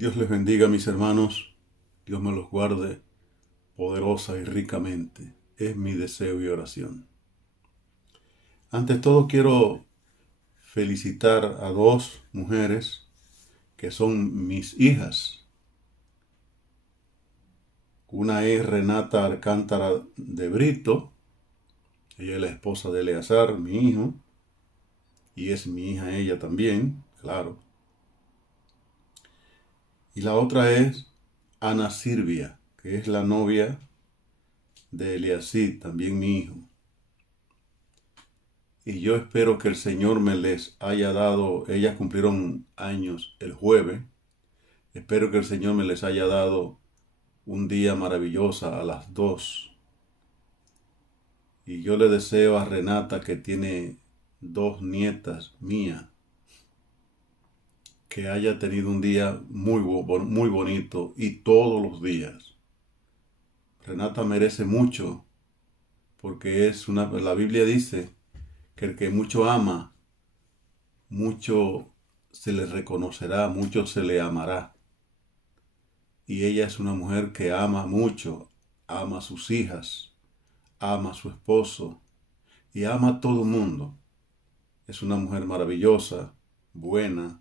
Dios les bendiga, mis hermanos. Dios me los guarde poderosa y ricamente. Es mi deseo y oración. Ante todo quiero felicitar a dos mujeres que son mis hijas. Una es Renata Alcántara de Brito. Ella es la esposa de Eleazar, mi hijo. Y es mi hija ella también, claro. Y la otra es Ana Silvia, que es la novia de Eliasib, también mi hijo. Y yo espero que el Señor me les haya dado, ellas cumplieron años el jueves, espero que el Señor me les haya dado un día maravilloso a las dos. Y yo le deseo a Renata, que tiene dos nietas mías, que haya tenido un día muy bonito y todos los días. Renata merece mucho porque la Biblia dice que el que mucho ama, mucho se le reconocerá, mucho se le amará. Y ella es una mujer que ama mucho, ama a sus hijas, ama a su esposo y ama a todo el mundo. Es una mujer maravillosa, buena,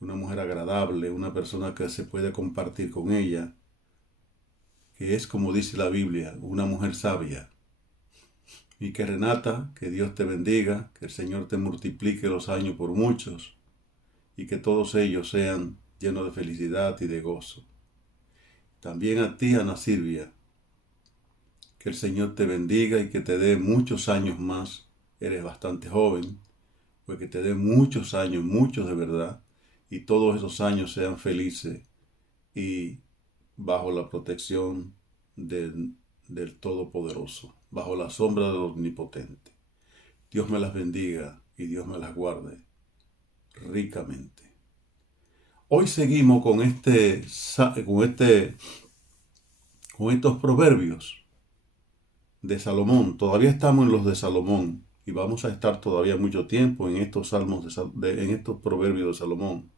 una mujer agradable, una persona que se puede compartir con ella, que es, como dice la Biblia, una mujer sabia. Y que Renata, que Dios te bendiga, que el Señor te multiplique los años por muchos y que todos ellos sean llenos de felicidad y de gozo. También a ti, Ana Silvia, que el Señor te bendiga y que te dé muchos años más. Eres bastante joven, pues que te dé muchos años, muchos de verdad, y todos esos años sean felices y bajo la protección del Todopoderoso, bajo la sombra del Omnipotente. Dios me las bendiga y Dios me las guarde ricamente. Hoy seguimos con estos proverbios de Salomón. Todavía estamos en los de Salomón y vamos a estar todavía mucho tiempo en estos en estos proverbios de Salomón.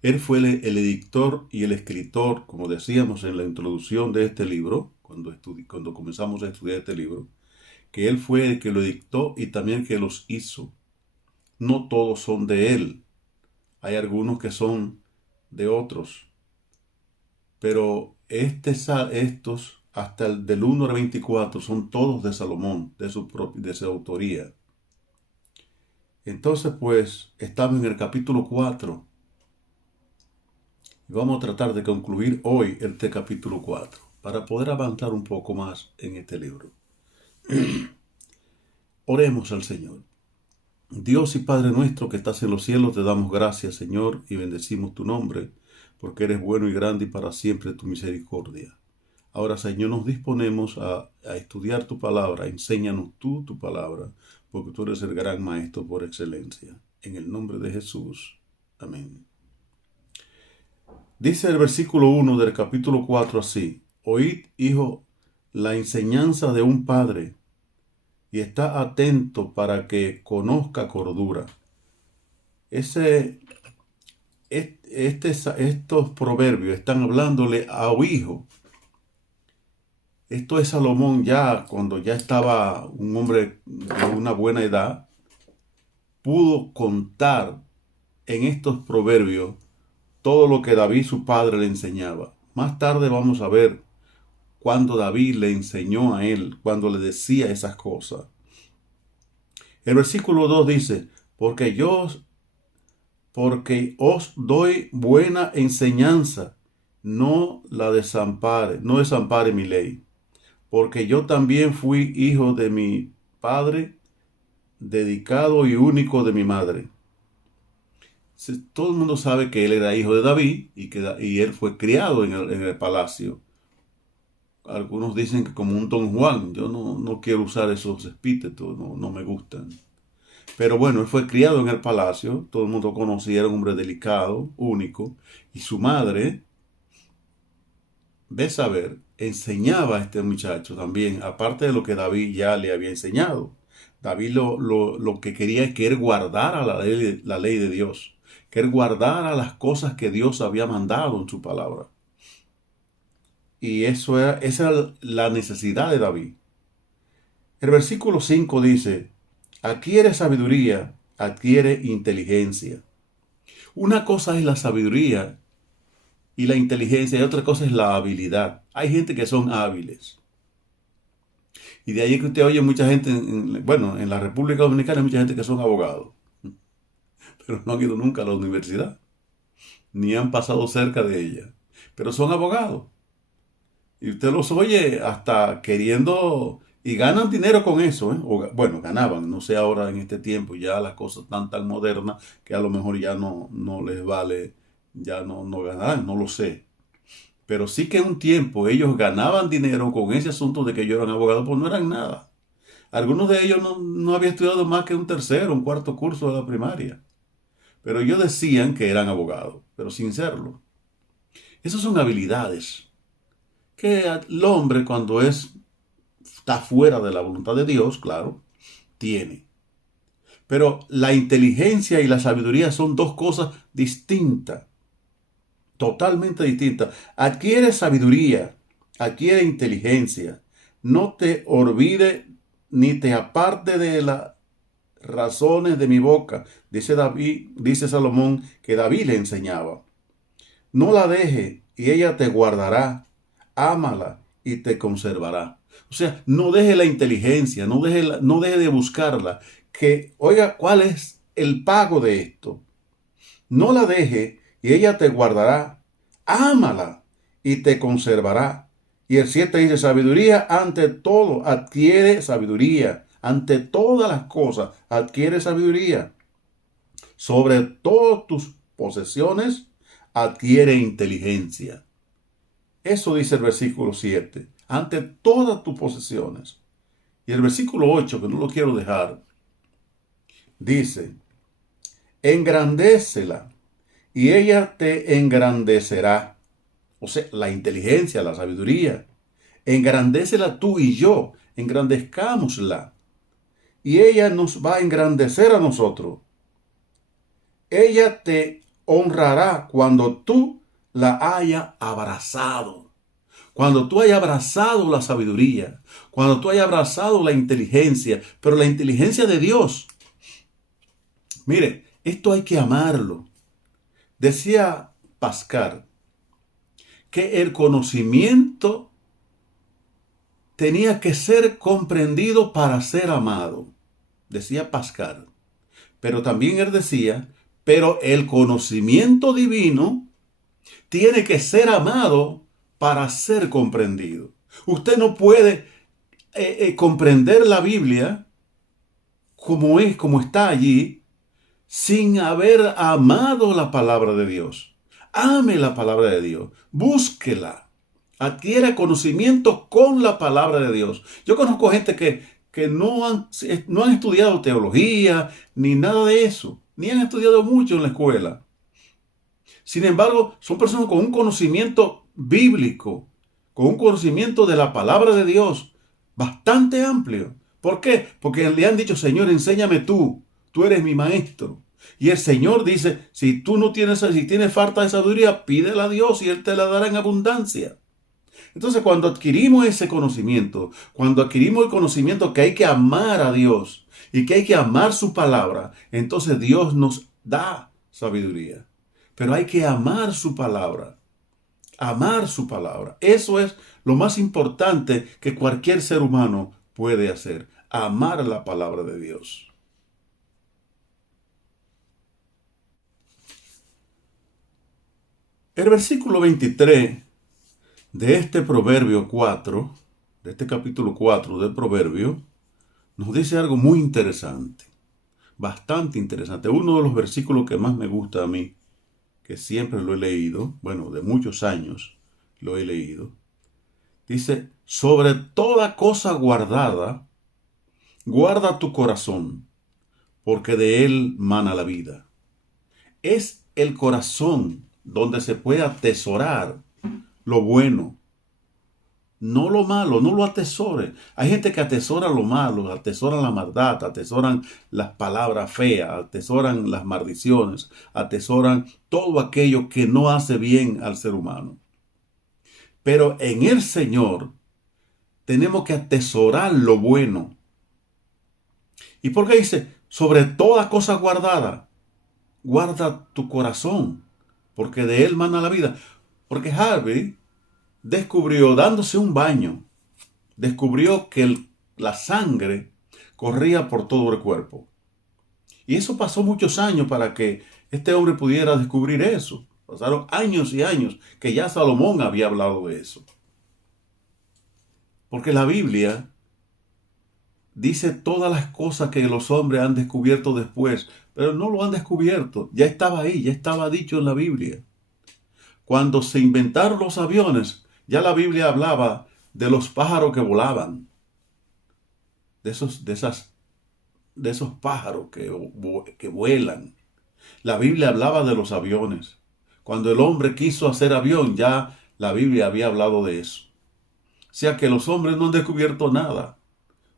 Él fue el editor y el escritor, como decíamos en la introducción de este libro, cuando comenzamos a estudiar este libro, que él fue el que lo dictó y también el que los hizo. No todos son de él. Hay algunos que son de otros. Pero estos, hasta el del 1 al 24, son todos de Salomón, de su autoría. Entonces, pues, estamos en el capítulo 4. Y vamos a tratar de concluir hoy este capítulo 4, para poder avanzar un poco más en este libro. Oremos al Señor. Dios y Padre nuestro que estás en los cielos, te damos gracias, Señor, y bendecimos tu nombre, porque eres bueno y grande y para siempre tu misericordia. Ahora, Señor, nos disponemos a estudiar tu palabra. Enséñanos tú tu palabra, porque tú eres el gran maestro por excelencia. En el nombre de Jesús. Amén. Dice el versículo 1 del capítulo 4 así: Oíd, hijo, la enseñanza de un padre, y está atento para que conozca cordura. Estos proverbios están hablándole a un hijo. Esto es Salomón ya cuando ya estaba un hombre de una buena edad. Pudo contar en estos proverbios todo lo que David su padre le enseñaba. Más tarde vamos a ver cuando David le enseñó a él, cuando le decía esas cosas. El versículo 2 dice: porque os doy buena enseñanza, no desampare mi ley. Porque yo también fui hijo de mi padre, dedicado y único de mi madre. Todo el mundo sabe que él era hijo de David y él fue criado en el palacio. Algunos dicen que como un Don Juan. Yo no quiero usar esos epítetos, no me gustan. Pero bueno, él fue criado en el palacio, todo el mundo conocía, era un hombre delicado, único, y su madre, de saber, enseñaba a este muchacho también, aparte de lo que David ya le había enseñado. David lo que quería es que él guardara la ley de Dios. que él guardara las cosas que Dios había mandado en su palabra. Y esa era la necesidad de David. El versículo 5 dice, adquiere sabiduría, adquiere inteligencia. Una cosa es la sabiduría y la inteligencia y otra cosa es la habilidad. Hay gente que son hábiles. Y de ahí que usted oye mucha gente, bueno, en la República Dominicana hay mucha gente que son abogados, pero no han ido nunca a la universidad, ni han pasado cerca de ella, pero son abogados. Y usted los oye hasta queriendo, y ganan dinero con eso, ¿eh? Bueno, ganaban, no sé ahora en este tiempo, ya las cosas están tan modernas que a lo mejor ya no les vale, ya no ganarán, no lo sé. Pero sí que en un tiempo ellos ganaban dinero con ese asunto de que ellos eran abogados, pues no eran nada. Algunos de ellos no habían estudiado más que un tercero, un cuarto curso de la primaria. Pero ellos decían que eran abogados, pero sin serlo. Esas son habilidades que el hombre cuando está fuera de la voluntad de Dios, claro, tiene. Pero la inteligencia y la sabiduría son dos cosas distintas, totalmente distintas. Adquiere sabiduría, adquiere inteligencia. No te olvides ni te aparte de las razones de mi boca, dice David, dice Salomón, que David le enseñaba. No la deje y ella te guardará. Ámala y te conservará. O sea, no deje la inteligencia, no deje de buscarla. Que, oiga, ¿cuál es el pago de esto? No la deje y ella te guardará. Ámala y te conservará. Y el 7 dice, sabiduría ante todo, adquiere sabiduría. Ante todas las cosas, adquiere sabiduría. Sobre todas tus posesiones, adquiere inteligencia. Eso dice el versículo 7. Ante todas tus posesiones. Y el versículo 8, que no lo quiero dejar, dice, engrandécela y ella te engrandecerá. O sea, la inteligencia, la sabiduría. Engrandécela tú y yo. Engrandezcámosla. Y ella nos va a engrandecer a nosotros. Ella te honrará cuando tú la hayas abrazado. Cuando tú hayas abrazado la sabiduría. Cuando tú hayas abrazado la inteligencia. Pero la inteligencia de Dios. Mire, esto hay que amarlo. Decía Pascal que el conocimiento tenía que ser comprendido para ser amado. Decía Pascal. Pero también él decía, pero el conocimiento divino tiene que ser amado para ser comprendido. Usted no puede comprender la Biblia como es, como está allí, sin haber amado la palabra de Dios. Ame la palabra de Dios. Búsquela. Adquiera conocimiento con la palabra de Dios. Yo conozco gente que no han estudiado teología ni nada de eso. Ni han estudiado mucho en la escuela. Sin embargo, son personas con un conocimiento bíblico, con un conocimiento de la palabra de Dios bastante amplio. ¿Por qué? Porque le han dicho, Señor, enséñame tú eres mi maestro. Y el Señor dice, si tienes falta de sabiduría, pídela a Dios y Él te la dará en abundancia. Entonces, cuando adquirimos ese conocimiento, cuando adquirimos el conocimiento que hay que amar a Dios y que hay que amar su palabra, entonces Dios nos da sabiduría. Pero hay que amar su palabra. Amar su palabra. Eso es lo más importante que cualquier ser humano puede hacer. Amar la palabra de Dios. El versículo 23 de este Proverbio 4, de este capítulo 4 del Proverbio, nos dice algo muy interesante. Bastante interesante. Uno de los versículos que más me gusta a mí, que siempre lo he leído, bueno, de muchos años lo he leído. Dice, sobre toda cosa guardada, guarda tu corazón, porque de él mana la vida. Es el corazón donde se puede atesorar lo bueno, no lo malo, no lo atesores. Hay gente que atesora lo malo, atesoran la maldad, atesoran las palabras feas, atesoran las maldiciones, atesoran todo aquello que no hace bien al ser humano. Pero en el Señor tenemos que atesorar lo bueno. ¿Y por qué dice? Sobre toda cosa guardada, guarda tu corazón, porque de él mana la vida. Porque Harvey descubrió, dándose un baño, descubrió que la sangre corría por todo el cuerpo. Y eso pasó muchos años para que este hombre pudiera descubrir eso. Pasaron años y años que ya Salomón había hablado de eso. Porque la Biblia dice todas las cosas que los hombres han descubierto después, pero no lo han descubierto. Ya estaba ahí, ya estaba dicho en la Biblia. Cuando se inventaron los aviones, ya la Biblia hablaba de los pájaros que volaban, de esos pájaros que vuelan. La Biblia hablaba de los aviones. Cuando el hombre quiso hacer avión, ya la Biblia había hablado de eso. O sea que los hombres no han descubierto nada.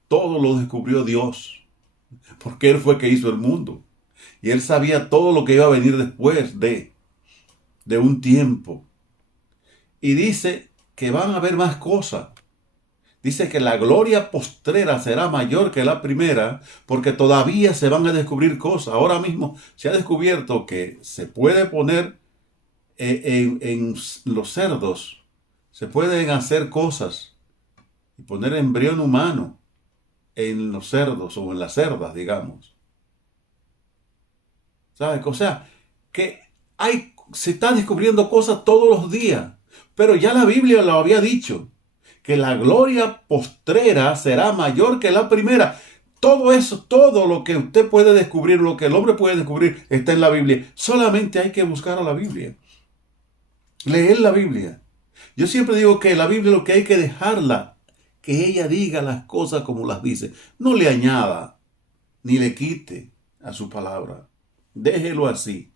Todo lo descubrió Dios, porque Él fue que hizo el mundo. Y Él sabía todo lo que iba a venir después de un tiempo. Y dice que van a haber más cosas. Dice que la gloria postrera será mayor que la primera, porque todavía se van a descubrir cosas. Ahora mismo se ha descubierto que se puede poner en los cerdos, se pueden hacer cosas y poner embrión humano en los cerdos o en las cerdas, digamos. ¿Sabes? O sea, que se están descubriendo cosas todos los días, pero ya la Biblia lo había dicho, que la gloria postrera será mayor que la primera. Todo eso, todo lo que usted puede descubrir, lo que el hombre puede descubrir, está en la Biblia. Solamente hay que buscar a la Biblia. Leer la Biblia. Yo siempre digo que la Biblia lo que hay que dejarla, que ella diga las cosas como las dice. No le añada, ni le quite a su palabra. Déjelo así.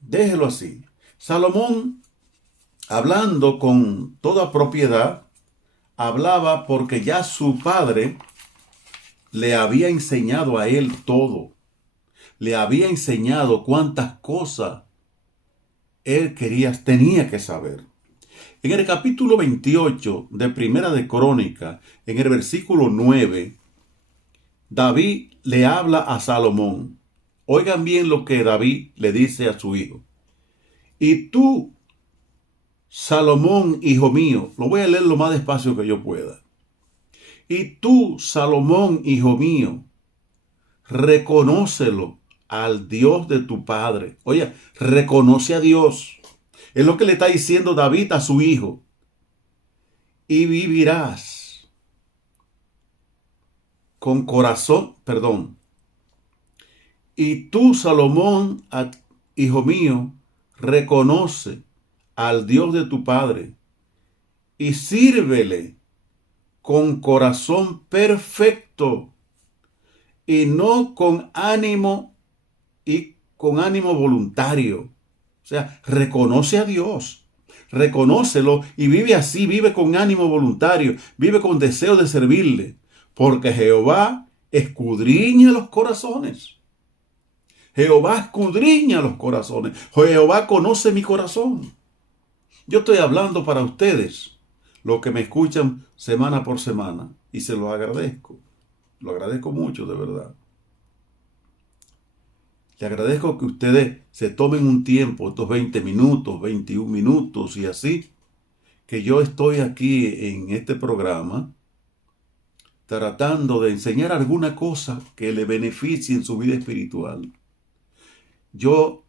Déjelo así. Salomón, hablando con toda propiedad, hablaba porque ya su padre le había enseñado a él todo. Le había enseñado cuántas cosas él tenía que saber. En el capítulo 28 de Primera de Crónica, en el versículo 9, David le habla a Salomón. Oigan bien lo que David le dice a su hijo. Y tú, Salomón, hijo mío, lo voy a leer lo más despacio que yo pueda. Y tú, Salomón, hijo mío, reconócelo al Dios de tu padre. Oye, reconoce a Dios. Es lo que le está diciendo David a su hijo. Y vivirás con corazón, Y tú, Salomón, hijo mío, reconoce al Dios de tu padre y sírvele con corazón perfecto y no con ánimo voluntario. O sea, reconoce a Dios, reconócelo y vive así, vive con ánimo voluntario, vive con deseo de servirle, porque Jehová escudriña los corazones. Jehová escudriña los corazones. Jehová conoce mi corazón. Yo estoy hablando para ustedes, los que me escuchan semana por semana, y se lo agradezco. Lo agradezco mucho, de verdad. Le agradezco que ustedes se tomen un tiempo, estos 20 minutos, 21 minutos y así, que yo estoy aquí en este programa tratando de enseñar alguna cosa que le beneficie en su vida espiritual. Yo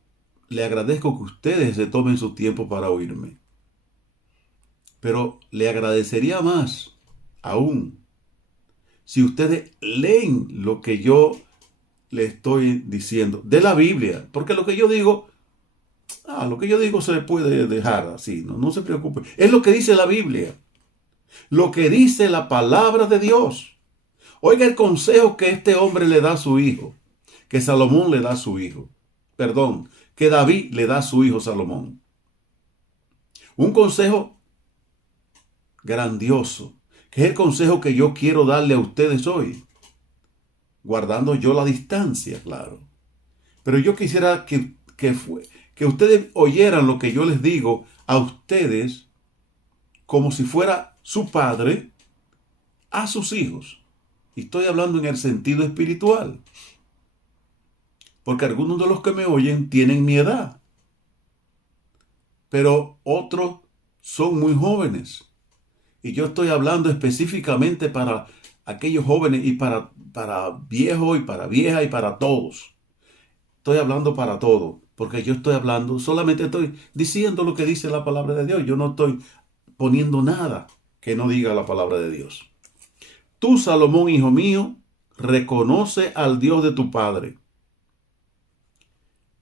le agradezco que ustedes se tomen su tiempo para oírme. Pero le agradecería más aún si ustedes leen lo que yo le estoy diciendo de la Biblia, porque lo que yo digo se puede dejar así, no se preocupe. Es lo que dice la Biblia, lo que dice la palabra de Dios. Oiga el consejo que este hombre le da a su hijo, que Salomón le da a su hijo. Que David le da a su hijo Salomón. Un consejo grandioso, que es el consejo que yo quiero darle a ustedes hoy, guardando yo la distancia, claro. Pero yo quisiera que ustedes oyeran lo que yo les digo a ustedes como si fuera su padre a sus hijos. Y estoy hablando en el sentido espiritual. Porque algunos de los que me oyen tienen mi edad. Pero otros son muy jóvenes. Y yo estoy hablando específicamente para aquellos jóvenes y para viejos y para viejas y para todos. Estoy hablando para todos. Porque yo estoy hablando, solamente estoy diciendo lo que dice la palabra de Dios. Yo no estoy poniendo nada que no diga la palabra de Dios. Tú, Salomón, hijo mío, reconoce al Dios de tu padre.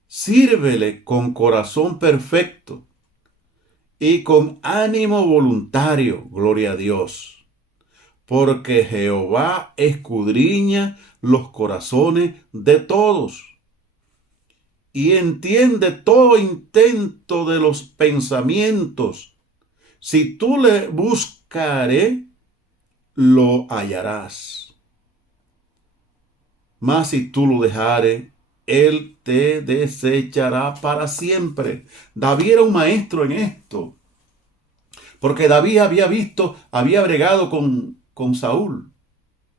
Sírvele con corazón perfecto y con ánimo voluntario, gloria a Dios, porque Jehová escudriña los corazones de todos y entiende todo intento de los pensamientos. Si tú le buscares, lo hallarás. Mas si tú lo dejares, él te desechará para siempre. David era un maestro en esto. Porque David había bregado con Saúl,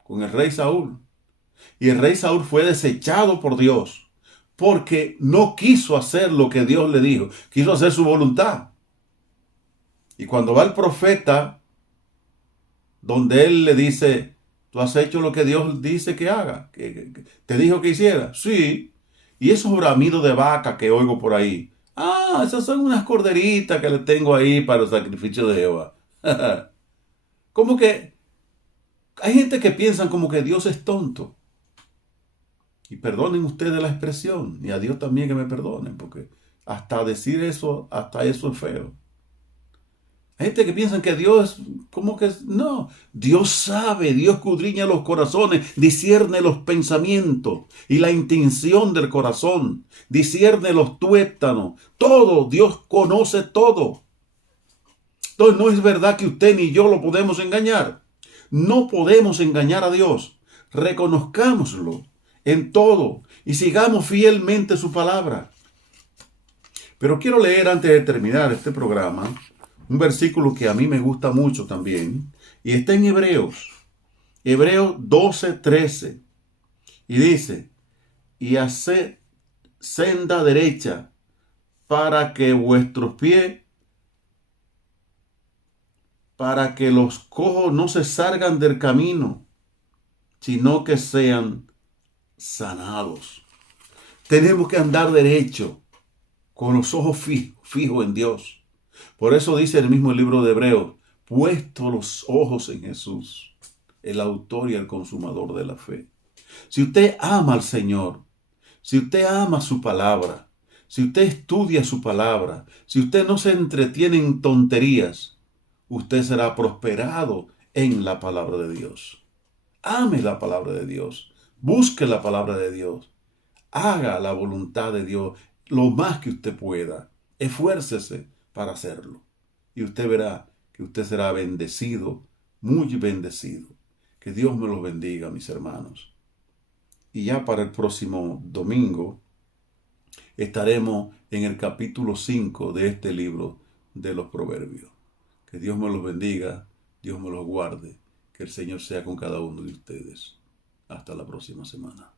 con el rey Saúl. Y el rey Saúl fue desechado por Dios. Porque no quiso hacer lo que Dios le dijo. Quiso hacer su voluntad. Y cuando va el profeta, donde él le dice, ¿tú has hecho lo que Dios dice que haga? ¿Que te dijo que hiciera? Sí. Y esos bramidos de vaca que oigo por ahí. Ah, esas son unas corderitas que le tengo ahí para el sacrificio de Jehová. Como que hay gente que piensa como que Dios es tonto. Y perdonen ustedes la expresión. Y a Dios también que me perdonen. Porque hasta decir eso, hasta eso es feo. Hay gente que piensa que Dios, ¿cómo que no? Dios sabe, Dios escudriña los corazones, discierne los pensamientos y la intención del corazón, discierne los tuétanos, todo, Dios conoce todo. Entonces no es verdad que usted ni yo lo podemos engañar. No podemos engañar a Dios. Reconozcámoslo en todo y sigamos fielmente su palabra. Pero quiero leer antes de terminar este programa un versículo que a mí me gusta mucho también, y está en Hebreos 12:13, y dice, y haced senda derecha para que vuestros pies, para que los cojos no se salgan del camino, sino que sean sanados. Tenemos que andar derecho, con los ojos fijos en Dios. Por eso dice el mismo libro de Hebreos, puesto los ojos en Jesús, el autor y el consumador de la fe. Si usted ama al Señor, si usted ama su palabra, si usted estudia su palabra, si usted no se entretiene en tonterías, usted será prosperado en la palabra de Dios. Ame la palabra de Dios, busque la palabra de Dios, haga la voluntad de Dios lo más que usted pueda, esfuércese para hacerlo. Y usted verá que usted será bendecido, muy bendecido. Que Dios me los bendiga, mis hermanos. Y ya para el próximo domingo estaremos en el capítulo 5 de este libro de los Proverbios. Que Dios me los bendiga, Dios me los guarde. Que el Señor sea con cada uno de ustedes. Hasta la próxima semana.